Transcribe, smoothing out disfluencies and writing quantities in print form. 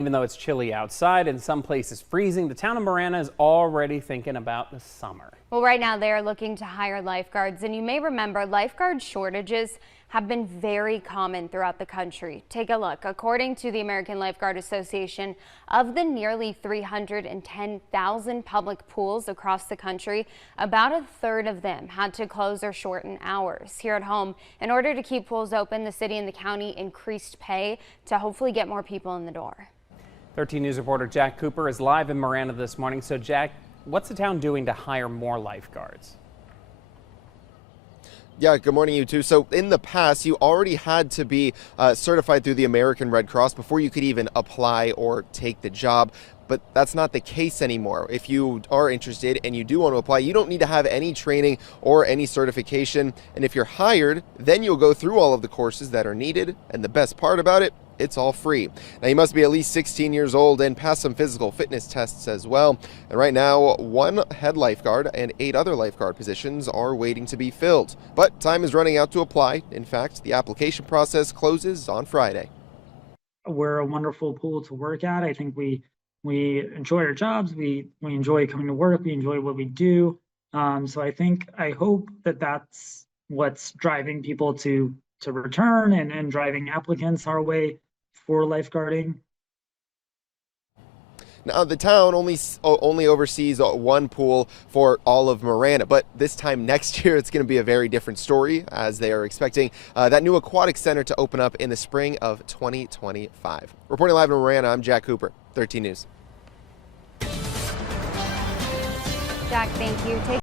Even though it's chilly outside and some places freezing, the town of Marana is already thinking about the summer. Well, right now they are looking to hire lifeguards, and you may remember lifeguard shortages have been very common throughout the country. Take a look. According to the American Lifeguard Association, of the nearly 310,000 public pools across the country, about a third of them had to close or shorten hours. Here at home, in order to keep pools open, the city and the county increased pay to hopefully get more people in the door. 13 News reporter Jack Cooper is live in Marana this morning. So Jack, what's the town doing to hire more lifeguards? Yeah, good morning, you two. So in the past, you already had to be certified through the American Red Cross before you could even apply or take the job. But that's not the case anymore. If you are interested and you do want to apply, you don't need to have any training or any certification. And if you're hired, then you'll go through all of the courses that are needed. And the best part about it, it's all free. Now, you must be at least 16 years old and pass some physical fitness tests as well. And right now, 1 head lifeguard and 8 other lifeguard positions are waiting to be filled. But time is running out to apply. In fact, the application process closes on Friday. We're a wonderful pool to work at. I think we enjoy our jobs. We enjoy coming to work. We enjoy what we do. So I hope that that's what's driving people to return and driving applicants our way for lifeguarding. Now, the town only oversees 1 pool for all of Marana, but this time next year it's going to be a very different story, as they are expecting that new aquatic center to open up in the spring of 2025. Reporting live in Marana, I'm Jack Cooper, 13 News. Jack, thank you.